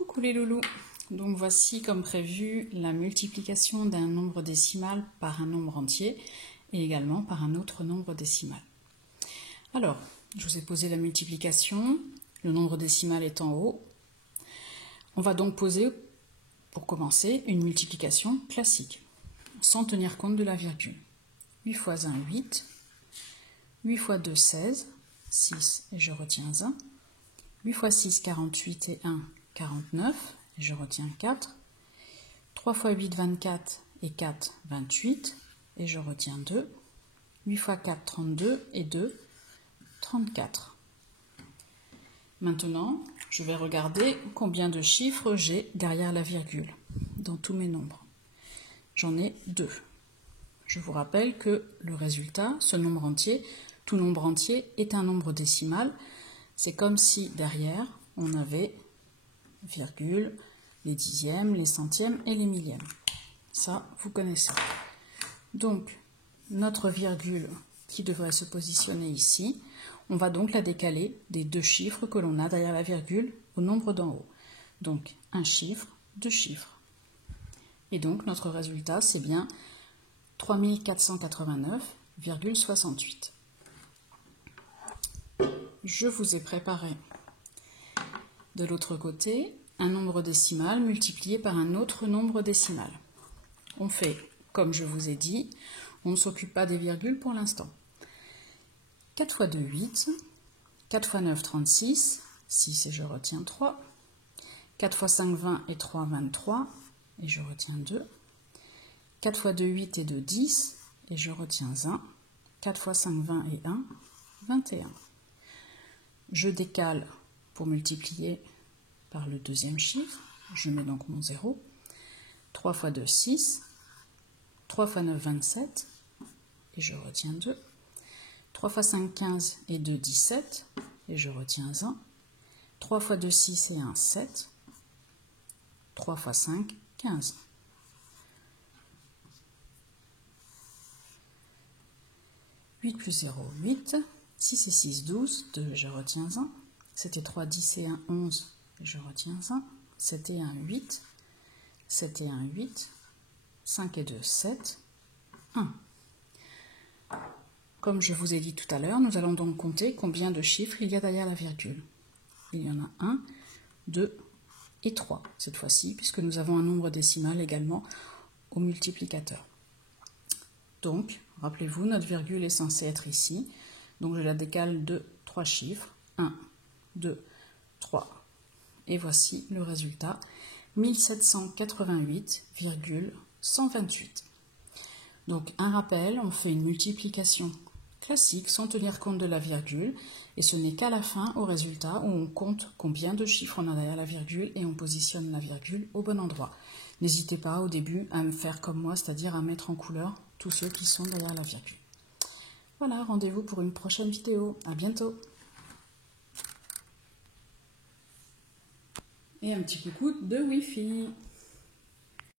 Coucou les loulous, donc voici comme prévu la multiplication d'un nombre décimal par un nombre entier et également par un autre nombre décimal. Alors, je vous ai posé la multiplication, le nombre décimal est en haut. On va donc poser, pour commencer, une multiplication classique, sans tenir compte de la virgule. 8 fois 1, 8, 8 fois 2, 16, 6 et je retiens 1, 8 fois 6, 48 et 1, 49, et je retiens 4. 3 fois 8, 24 et 4, 28, et je retiens 2. 8 fois 4, 32 et 2, 34. Maintenant, je vais regarder combien de chiffres j'ai derrière la virgule dans tous mes nombres. J'en ai 2. Je vous rappelle que le résultat, ce nombre entier, tout nombre entier est un nombre décimal. C'est comme si derrière, on avait virgule, les dixièmes, les centièmes et les millièmes. Ça, vous connaissez. Donc, notre virgule qui devrait se positionner ici, on va donc la décaler des deux chiffres que l'on a derrière la virgule au nombre d'en haut. Donc, un chiffre, deux chiffres. Et donc, notre résultat, c'est bien 3489,68. Je vous ai préparé de l'autre côté un nombre décimal multiplié par un autre nombre décimal. On fait, comme je vous ai dit, on ne s'occupe pas des virgules pour l'instant. 4 fois 2, 8. 4 fois 9, 36. 6 et je retiens 3. 4 fois 5, 20 et 3, 23. Et je retiens 2. 4 fois 2, 8 et 2, 10. Et je retiens 1. 4 fois 5, 20 et 1, 21. Je décale pour multiplier par le deuxième chiffre. Je mets donc mon 0. 3 fois 2, 6. 3 fois 9, 27. Et je retiens 2. 3 fois 5, 15 et 2, 17. Et je retiens 1. 3 fois 2, 6 et 1, 7. 3 fois 5, 15. « 8 plus 0, 8. 6 et 6, 12. 2, je retiens 1. C'était 3, 10 et 1, 11. Et je retiens 1. 7 et 1, 8. 7 et 1, 8. 5 et 2, 7. 1. Comme je vous ai dit tout à l'heure, nous allons donc compter combien de chiffres il y a derrière la virgule. Il y en a 1, 2 et 3 cette fois-ci, puisque nous avons un nombre décimal également au multiplicateur. Donc, rappelez-vous, notre virgule est censée être ici. Donc, je la décale de 3 chiffres. 1, 2, 3. Et voici le résultat. 1788,128. Donc, un rappel, on fait une multiplication classique sans tenir compte de la virgule. Et ce n'est qu'à la fin, au résultat, où on compte combien de chiffres on a derrière la virgule et on positionne la virgule au bon endroit. N'hésitez pas au début à me faire comme moi, c'est-à-dire à mettre en couleur tous ceux qui sont derrière la virgule. Voilà, rendez-vous pour une prochaine vidéo. À bientôt. Et un petit coucou de Wi-Fi.